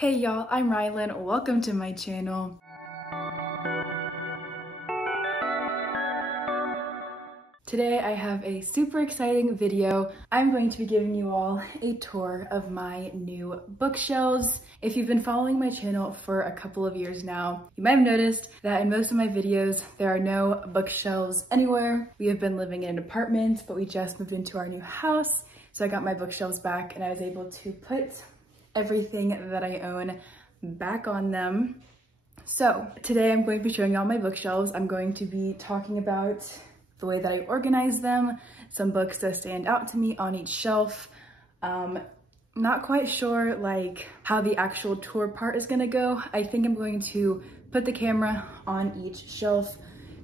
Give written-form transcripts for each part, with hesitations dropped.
Hey y'all, I'm Rylan. Welcome to my channel. Today I have a super exciting video. I'm going to be giving you all a tour of my new bookshelves. If you've been following my channel for a couple of years now, you might have noticed that in most of my videos, there are no bookshelves anywhere. We have been living in an apartment, but we just moved into our new house. So I got my bookshelves back and I was able to put everything that I own back on them. So today I'm going to be showing you all my bookshelves. I'm going to be talking about the way that I organize them, some books that stand out to me on each shelf. Not quite sure like how the actual tour part is gonna go. I think I'm going to put the camera on each shelf,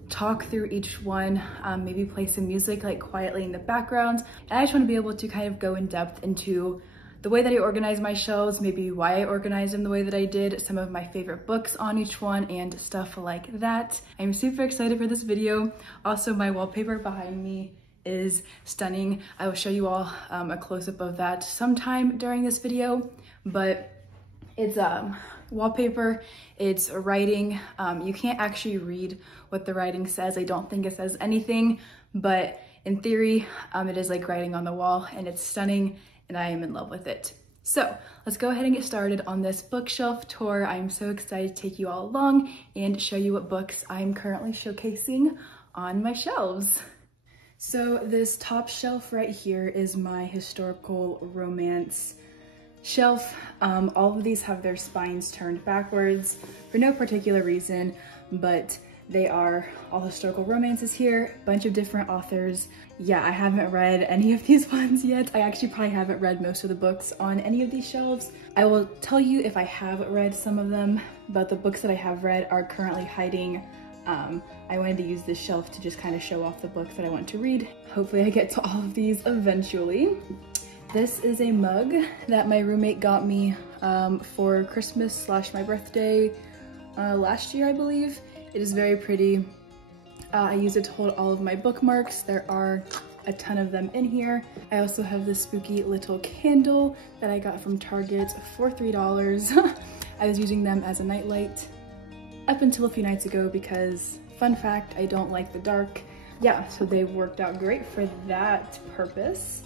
talk through each one, maybe play some music like quietly in the background. And I just want to be able to kind of go in depth into the way that I organize my shelves, maybe why I organized them the way that I did, some of my favorite books on each one, and stuff like that. I'm super excited for this video. Also, my wallpaper behind me is stunning. I will show you all a close-up of that sometime during this video, but it's wallpaper, it's writing. You can't actually read what the writing says. I don't think it says anything, but in theory, it is like writing on the wall, and it's stunning, and I am in love with it. So let's go ahead and get started on this bookshelf tour. I'm so excited to take you all along and show you what books I'm currently showcasing on my shelves. So this top shelf right here is my historical romance shelf. All of these have their spines turned backwards for no particular reason, but they are all historical romances here, a bunch of different authors. Yeah, I haven't read any of these ones yet. I actually probably haven't read most of the books on any of these shelves. I will tell you if I have read some of them, but the books that I have read are currently hiding. I wanted to use this shelf to just kind of show off the books that I want to read. Hopefully I get to all of these eventually. This is a mug that my roommate got me for Christmas / my birthday last year, I believe. It is very pretty. I use it to hold all of my bookmarks. There are a ton of them in here. I also have this spooky little candle that I got from Target for $3. I was using them as a nightlight up until a few nights ago because, fun fact, I don't like the dark. Yeah, so they worked out great for that purpose.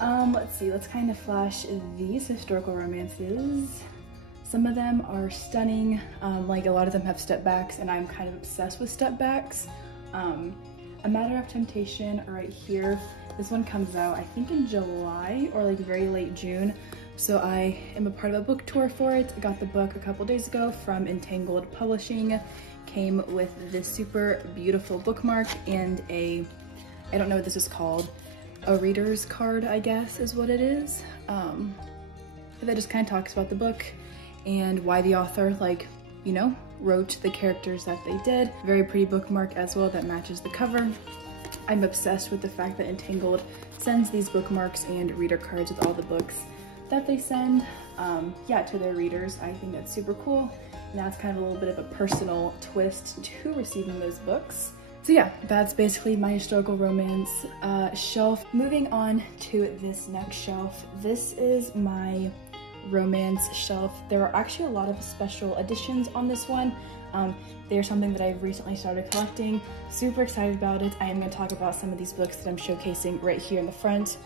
Let's see, let's kind of flash these historical romances. Some of them are stunning, like a lot of them have step backs, and I'm kind of obsessed with step backs. A Matter of Temptation right here. This one comes out, I think in July or like very late June. So I am a part of a book tour for it. I got the book a couple days ago from Untitled Publishing. Came with this super beautiful bookmark and I don't know what this is called, a reader's card, I guess is what it is. That just kind of talks about the book and why the author, like, you know, wrote the characters that they did. Very pretty bookmark as well that matches the cover. I'm obsessed with the fact that Untitled sends these bookmarks and reader cards with all the books that they send, yeah, to their readers. I think that's super cool. And that's kind of a little bit of a personal twist to receiving those books. So yeah, that's basically my historical romance shelf. Moving on to this next shelf. This is my romance shelf. There are actually a lot of special editions on this one. They're something that I've recently started collecting. Super excited about it. I am going to talk about some of these books that I'm showcasing right here in the front.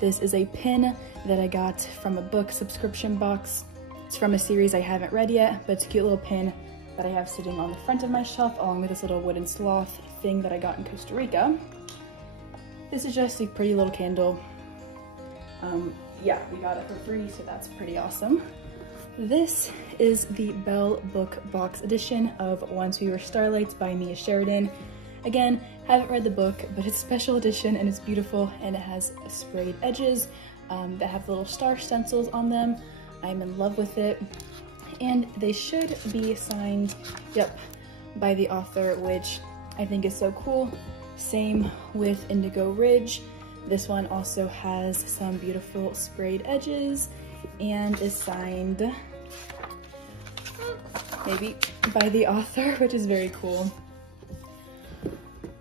This is a pin that I got from a book subscription box. It's from a series I haven't read yet, but it's a cute little pin that I have sitting on the front of my shelf along with this little wooden sloth thing that I got in Costa Rica. This is just a pretty little candle. Yeah, we got it for free, so that's pretty awesome. This is the Belle Book Box edition of Once We Were Starlights by Mia Sheridan. Again, haven't read the book, but it's a special edition and it's beautiful, and it has sprayed edges that have little star stencils on them. I'm in love with it, and they should be signed, yep, by the author, which I think is so cool. Same with Indigo Ridge. This one also has some beautiful sprayed edges and is signed maybe by the author, which is very cool.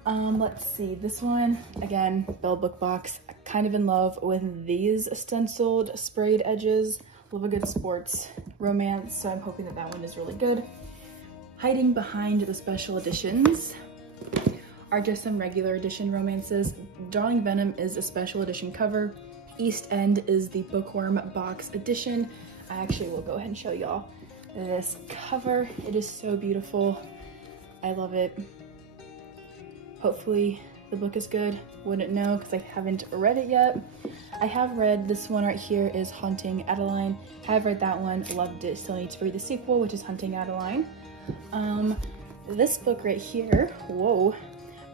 Let's see, this one, again, Belle Book Box. Kind of in love with these stenciled sprayed edges. Love a good sports romance, so I'm hoping that that one is really good. Hiding behind the special editions are just some regular edition romances. Darling Venom is a special edition cover. East End is the Bookworm box edition. I actually will go ahead and show y'all this cover. It is so beautiful. I love it. Hopefully the book is good. Wouldn't know because I haven't read it yet. I have read this one right here is Haunting Adeline. Have read that one, loved it. Still need to read the sequel, which is Hunting Adeline. This book right here, whoa,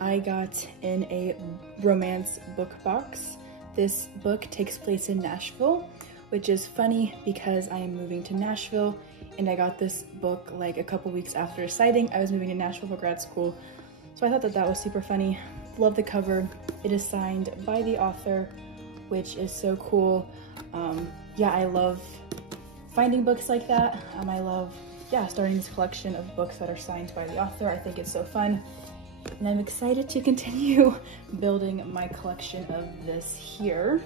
I got in a romance book box. This book takes place in Nashville, which is funny because I am moving to Nashville, and I got this book like a couple weeks after deciding I was moving to Nashville for grad school. So I thought that that was super funny. Love the cover. It is signed by the author, which is so cool. Yeah, I love finding books like that. I love, yeah, starting this collection of books that are signed by the author. I think it's so fun. And I'm excited to continue building my collection of this here.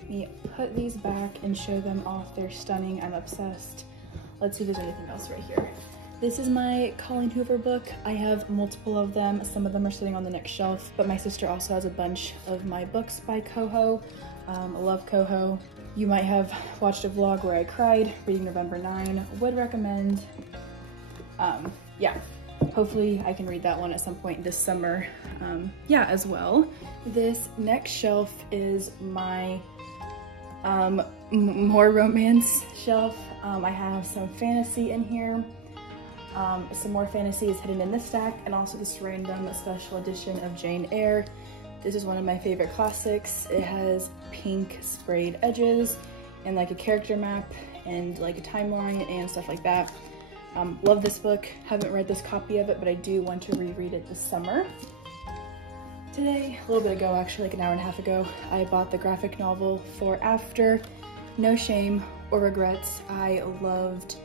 Let me put these back and show them off. They're stunning. I'm obsessed. Let's see if there's anything else right here. This is my Colleen Hoover book. I have multiple of them. Some of them are sitting on the next shelf, but my sister also has a bunch of my books by Coho. I love Coho. You might have watched a vlog where I cried reading November 9. Would recommend. Yeah. Hopefully I can read that one at some point this summer, yeah, as well. This next shelf is my more romance shelf. I have some fantasy in here. Some more fantasy is hidden in this stack, and also this random special edition of Jane Eyre. This is one of my favorite classics. It has pink sprayed edges and like a character map and like a timeline and stuff like that. Love this book. Haven't read this copy of it, but I do want to reread it this summer. Today, a little bit ago, actually like an hour and a half ago, I bought the graphic novel for After. No shame or regrets. I loved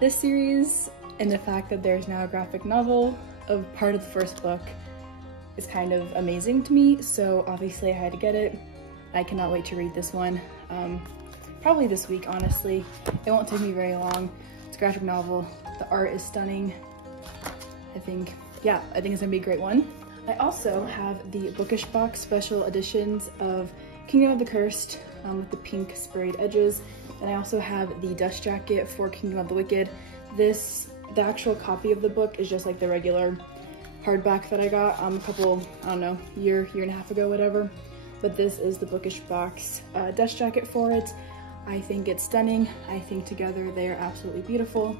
this series, and the fact that there's now a graphic novel of part of the first book is kind of amazing to me, so obviously I had to get it. I cannot wait to read this one. Probably this week, honestly. It won't take me very long. It's a graphic novel. The art is stunning. I think it's gonna be a great one. I also have the Bookish box special editions of Kingdom of the Cursed with the pink sprayed edges. And I also have the dust jacket for Kingdom of the Wicked. The actual copy of the book is just like the regular hardback that I got a couple, I don't know, year and a half ago, whatever. But this is the Bookish box dust jacket for it. I think it's stunning. I think together they are absolutely beautiful.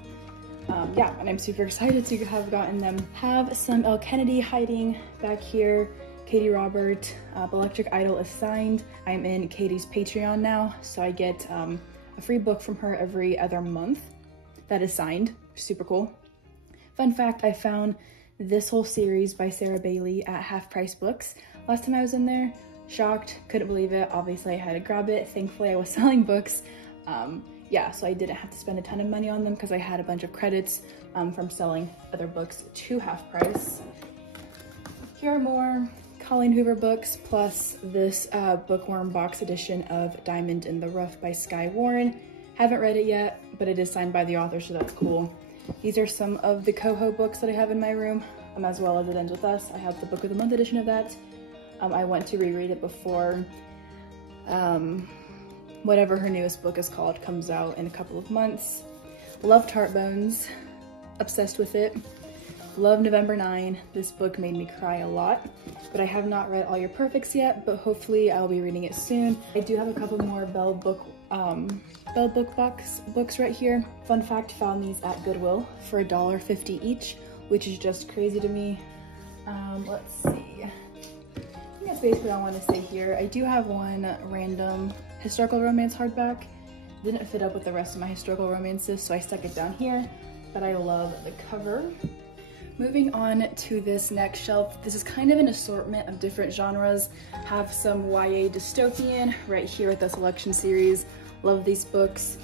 Yeah, and I'm super excited to have gotten them. Have some Elle Kennedy hiding back here. Katie Robert, Electric Idol is signed. I'm in Katie's Patreon now, so I get a free book from her every other month that is signed. Super cool. Fun fact, I found this whole series by Sarah Bailey at Half Price Books. Last time I was in there, shocked, couldn't believe it. Obviously I had to grab it. Thankfully I was selling books. Yeah, so I didn't have to spend a ton of money on them because I had a bunch of credits from selling other books to half price. Here are more Colleen Hoover books, plus this Bookworm box edition of Diamond in the Rough by Skye Warren. Haven't read it yet, but it is signed by the author, so that's cool. These are some of the Coho books that I have in my room, as well as It Ends With Us. I have the Book of the Month edition of that. I want to reread it before whatever her newest book is called comes out in a couple of months. Love Tart Bones, obsessed with it. Love November 9. This book made me cry a lot, but I have not read All Your Perfects yet, but hopefully I'll be reading it soon. I do have a couple more Belle Book Box books right here. Fun fact, found these at Goodwill for $1.50 each, which is just crazy to me. Let's see. I think that's basically all I want to say here. I do have one random historical romance hardback. Didn't fit up with the rest of my historical romances, so I stuck it down here, but I love the cover. Moving on to this next shelf, this is kind of an assortment of different genres. Have some YA dystopian right here with the selection series. Love these books.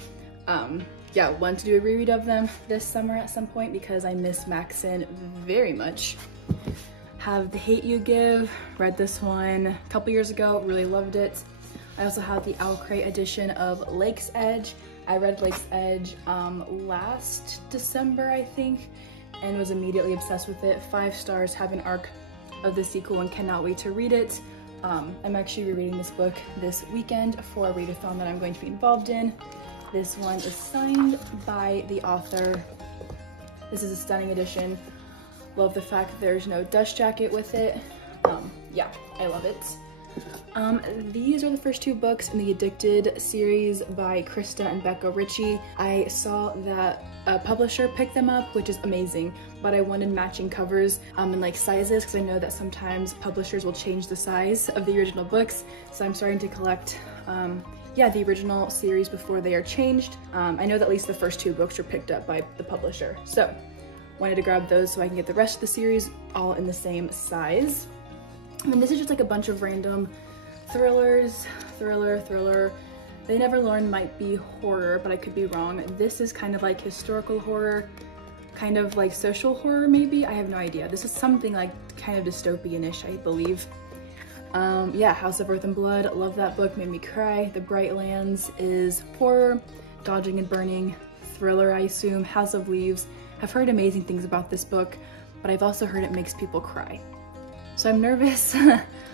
Yeah, want to do a reread of them this summer at some point because I miss Maxon very much. Have The Hate You Give, read this one a couple years ago, really loved it. I also have the Owl Crate edition of Lake's Edge. I read Lake's Edge last December, I think, and was immediately obsessed with it. 5 stars, have an arc of the sequel and cannot wait to read it. I'm actually rereading this book this weekend for a readathon that I'm going to be involved in. This one is signed by the author. This is a stunning edition. Love the fact that there's no dust jacket with it. Yeah, I love it. These are the first 2 books in the Addicted series by Krista and Becca Ritchie. I saw that a publisher picked them up, which is amazing, but I wanted matching covers and like sizes, because I know that sometimes publishers will change the size of the original books. So I'm starting to collect yeah, the original series before they are changed. I know that at least the first 2 books were picked up by the publisher. So wanted to grab those so I can get the rest of the series all in the same size. And this is just like a bunch of random thrillers, thriller. They Never Learn might be horror, but I could be wrong. This is kind of like historical horror, kind of like social horror maybe, I have no idea. This is something like kind of dystopian-ish, I believe. Yeah, House of Earth and Blood, love that book, made me cry. The Bright Lands is horror, Dodging and Burning, thriller I assume. House of Leaves, I've heard amazing things about this book, but I've also heard it makes people cry. So I'm nervous,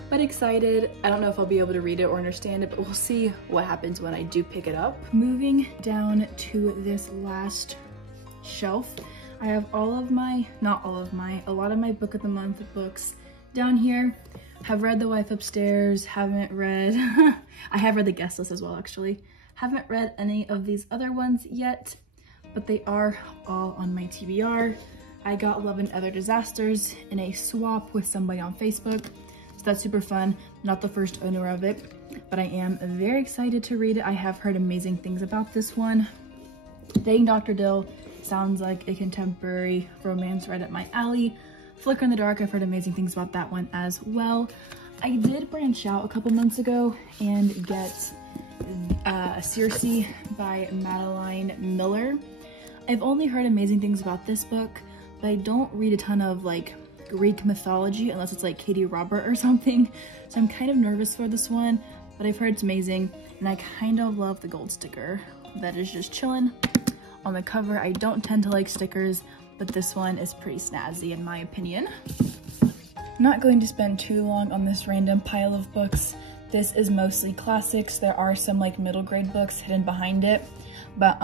but excited. I don't know if I'll be able to read it or understand it, but we'll see what happens when I do pick it up. Moving down to this last shelf, I have a lot of my book of the month books down here. Have read The Wife Upstairs, haven't read, I have read The Guest List as well actually. Haven't read any of these other ones yet, but they are all on my TBR. I got Love and Other Disasters in a swap with somebody on Facebook, so that's super fun. Not the first owner of it, but I am very excited to read it. I have heard amazing things about this one. Dating Dr. Dill sounds like a contemporary romance right up my alley. Flicker in the Dark, I've heard amazing things about that one as well. I did branch out a couple months ago and get Circe by Madeline Miller. I've only heard amazing things about this book, but I don't read a ton of like Greek mythology unless it's like Katie Robert or something. So I'm kind of nervous for this one, but I've heard it's amazing. And I kind of love the gold sticker that is just chilling on the cover. I don't tend to like stickers, but this one is pretty snazzy in my opinion. I'm not going to spend too long on this random pile of books. This is mostly classics. There are some like middle grade books hidden behind it, but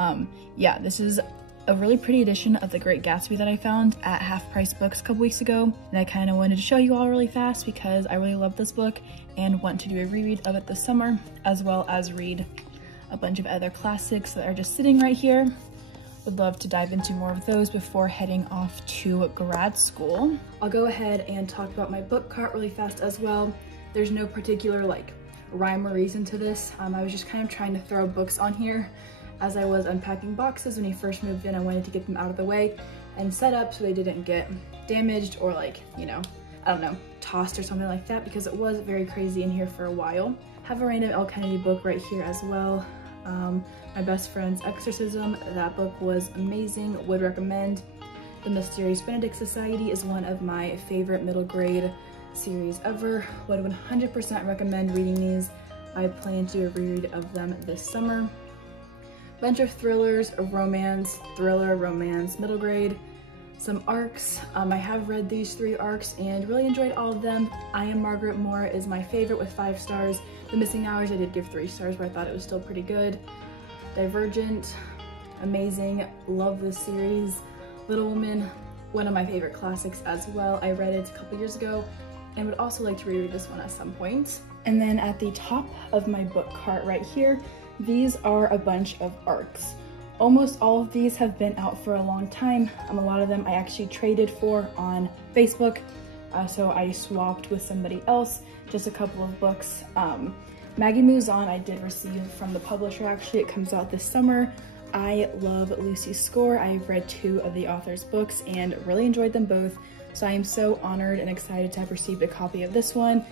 yeah, this is a really pretty edition of The Great Gatsby that I found at Half Price Books a couple weeks ago, and I kind of wanted to show you all really fast because I really love this book and want to do a reread of it this summer, as well as read a bunch of other classics that are just sitting right here. Would love to dive into more of those before heading off to grad school. I'll go ahead and talk about my book cart really fast as well. There's no particular like rhyme or reason to this. I was just kind of trying to throw books on here. As I was unpacking boxes when he first moved in, I wanted to get them out of the way and set up so they didn't get damaged or like, you know, I don't know, tossed or something like that, because it was very crazy in here for a while. Have a random L. Kennedy book right here as well. My Best Friend's Exorcism, that book was amazing, would recommend. The Mysterious Benedict Society is one of my favorite middle grade series ever. Would 100% recommend reading these. I plan to do a reread of them this summer. Bunch of thrillers, romance, thriller, romance, middle grade, some arcs. I have read these 3 arcs and really enjoyed all of them. I Am Margaret Moore is my favorite with 5 stars. The Missing Hours I did give 3 stars, but I thought it was still pretty good. Divergent, amazing, love this series. Little Women, one of my favorite classics as well. I read it a couple years ago and would also like to reread this one at some point. And then at the top of my book cart right here, these are a bunch of arcs. Almost all of these have been out for a long time. A lot of them I actually traded for on Facebook. So I swapped with somebody else, just a couple of books. Maggie Moves On I did receive from the publisher actually. It comes out this summer. I love Lucy's Score. I've read 2 of the author's books and really enjoyed them both. So I am so honored and excited to have received a copy of this one.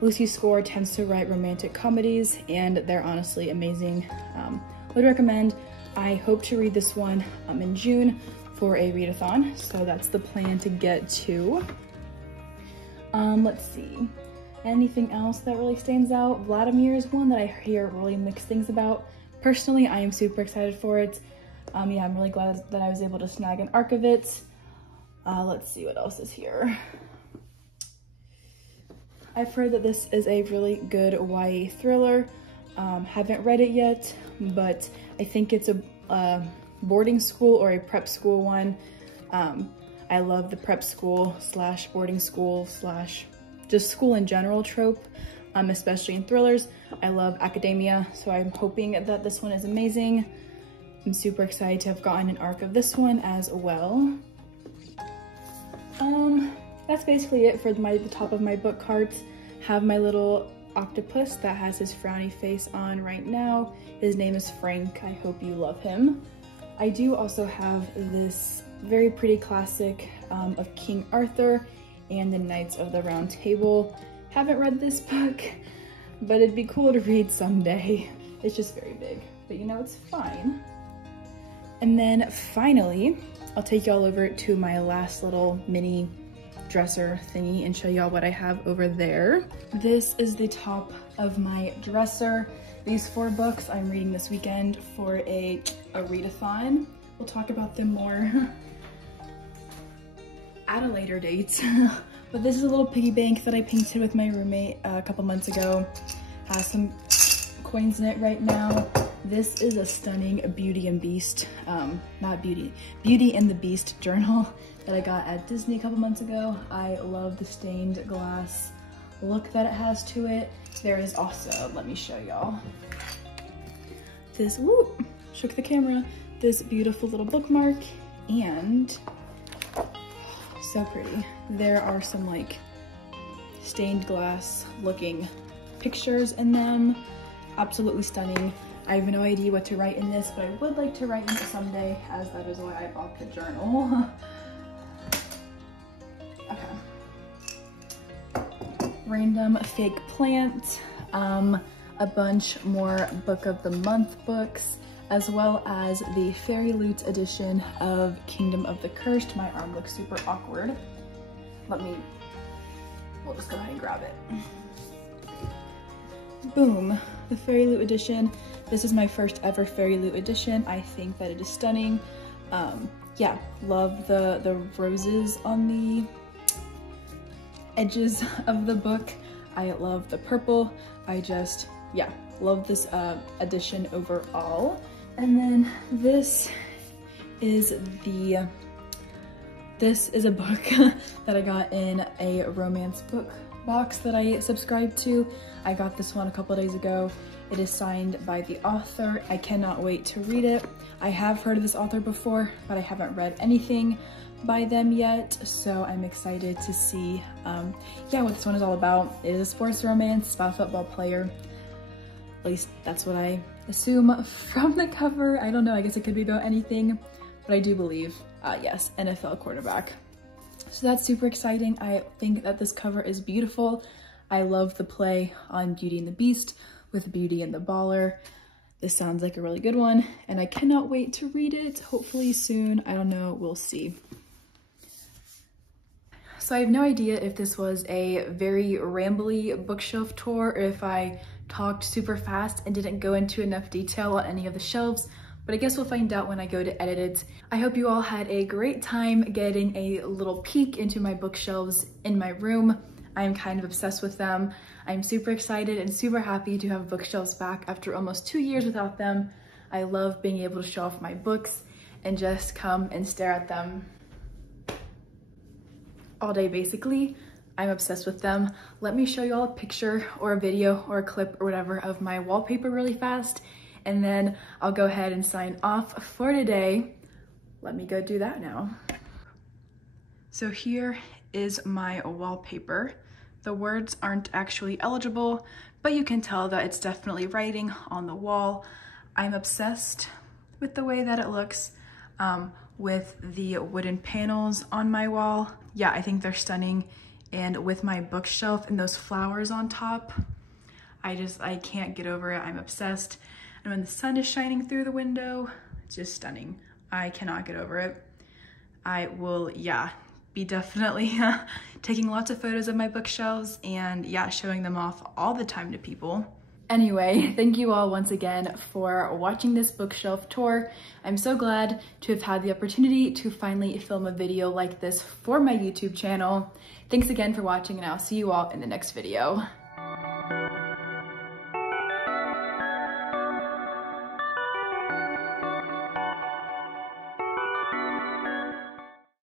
Lucy's Score tends to write romantic comedies and they're honestly amazing. Would recommend. I hope to read this one in June for a readathon, so that's the plan to get to. Let's see, anything else that really stands out? Vladimir is one that I hear really mixed things about. personally, I am super excited for it. Yeah, I'm really glad that I was able to snag an arc of it. Let's see what else is here. I've heard that this is a really good YA thriller. Haven't read it yet, but I think it's a boarding school or a prep school one. I love the prep school slash boarding school slash just school in general trope, especially in thrillers. I love academia, so I'm hoping that this one is amazing. I'm super excited to have gotten an arc of this one as well. That's basically it for the top of my book carts. Have my little octopus that has his frowny face on right now. His name is Frank. I hope you love him. I do also have this very pretty classic of King Arthur and the Knights of the Round Table. Haven't read this book, but it'd be cool to read someday. It's just very big, but you know, it's fine. And then finally, I'll take y'all over to my last little mini dresser thingy and show y'all what I have over there. This is the top of my dresser. These 4 books I'm reading this weekend for a readathon. We'll talk about them more at a later date. But this is a little piggy bank that I painted with my roommate a couple months ago. Has some coins in it right now. This is a stunning Beauty and Beast, Beauty and the Beast journal that I got at Disney a couple months ago. I love the stained glass look that it has to it. There is also, let me show y'all, this, whoop, shook the camera, this beautiful little bookmark, and so pretty. There are some like stained glass looking pictures in them. Absolutely stunning. I have no idea what to write in this, but I would like to write in it someday, as that is why I bought the journal. Okay. Random fake plant, a bunch more Book of the Month books, as well as the Fairy Loot edition of Kingdom of the Cursed. My arm looks super awkward. We'll just go ahead and grab it. Boom, the Fairy Loot edition. This is my first ever Fairy Loot edition. I think that it is stunning. Yeah, love the roses on the edges of the book. I love the purple. I just, yeah, love this edition overall. And then this is a book that I got in a romance book box that I subscribed to. I got this one a couple days ago. It is signed by the author. I cannot wait to read it. I have heard of this author before, but I haven't read anything by them yet, so I'm excited to see yeah, what this one is all about. It is a sports romance. It's about a football player. At least that's what I assume from the cover. I don't know, I guess it could be about anything, but I do believe, yes, NFL quarterback. So that's super exciting. I think that this cover is beautiful. I love the play on Beauty and the Beast with Beauty and the Baller. This sounds like a really good one, and I cannot wait to read it, hopefully soon. I don't know, we'll see. So I have no idea if this was a very rambly bookshelf tour or if I talked super fast and didn't go into enough detail on any of the shelves, but I guess we'll find out when I go to edit it. I hope you all had a great time getting a little peek into my bookshelves in my room. I am kind of obsessed with them. I'm super excited and super happy to have bookshelves back after almost 2 years without them. I love being able to show off my books and just come and stare at them all day basically. I'm obsessed with them. Let me show you all a picture or a video or a clip or whatever of my wallpaper really fast, and then I'll go ahead and sign off for today. Let me go do that now. So here is my wallpaper. The words aren't actually eligible, but you can tell that it's definitely writing on the wall. I'm obsessed with the way that it looks with the wooden panels on my wall. Yeah, I think they're stunning. And with my bookshelf and those flowers on top, I can't get over it. I'm obsessed. And when the sun is shining through the window, it's just stunning. I cannot get over it. I will, yeah, be definitely taking lots of photos of my bookshelves and yeah, showing them off all the time to people. Anyway, thank you all once again for watching this bookshelf tour. I'm so glad to have had the opportunity to finally film a video like this for my YouTube channel. Thanks again for watching, and I'll see you all in the next video.